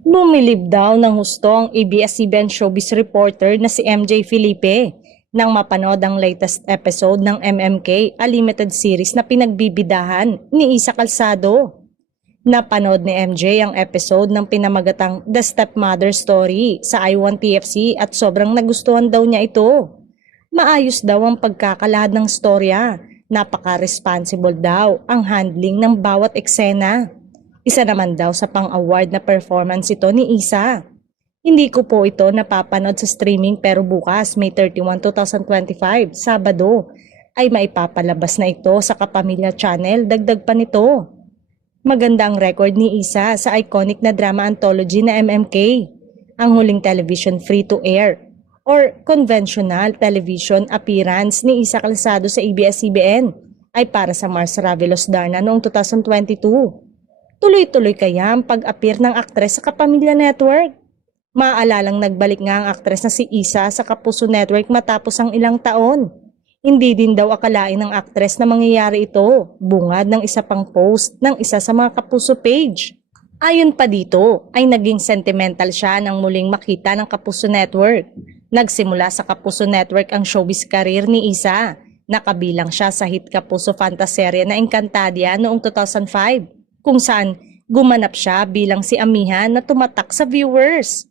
Bumilib daw ng husto ang ABS-CBN showbiz reporter na si MJ Felipe nang mapanood ang latest episode ng MMK, a limited series na pinagbibidahan ni Isa Calzado. Napanood ni MJ ang episode ng pinamagatang The Stepmother Story sa I1 TFC at sobrang nagustuhan daw niya ito. Maayos daw ang pagkakalahad ng storya, napaka-responsible daw ang handling ng bawat eksena. Isa naman daw sa pang-award na performance ito ni Isa. Hindi ko po ito napapanood sa streaming pero bukas, May 31, 2025, Sabado, ay maipapalabas na ito sa Kapamilya Channel. Dagdag pa nito. Maganda ang record ni Isa sa iconic na drama anthology na MMK, ang huling television free-to-air or conventional television appearance ni Isa Calzado sa ABS-CBN ay para sa Mars Ravelos Darna noong 2022. Tuloy-tuloy kaya ang pag-appear ng aktres sa Kapamilya Network? Maaalalang nagbalik nga ang aktres na si Isa sa Kapuso Network matapos ang ilang taon. Hindi din daw akalain ng aktres na mangyayari ito, bungad ng isa pang post ng isa sa mga Kapuso page. Ayon pa dito, ay naging sentimental siya nang muling makita ng Kapuso Network. Nagsimula sa Kapuso Network ang showbiz career ni Isa. Nakabilang siya sa hit Kapuso fantaserye na Encantadia noong 2005. Kung saan gumanap siya bilang si Amihan na tumatak sa viewers.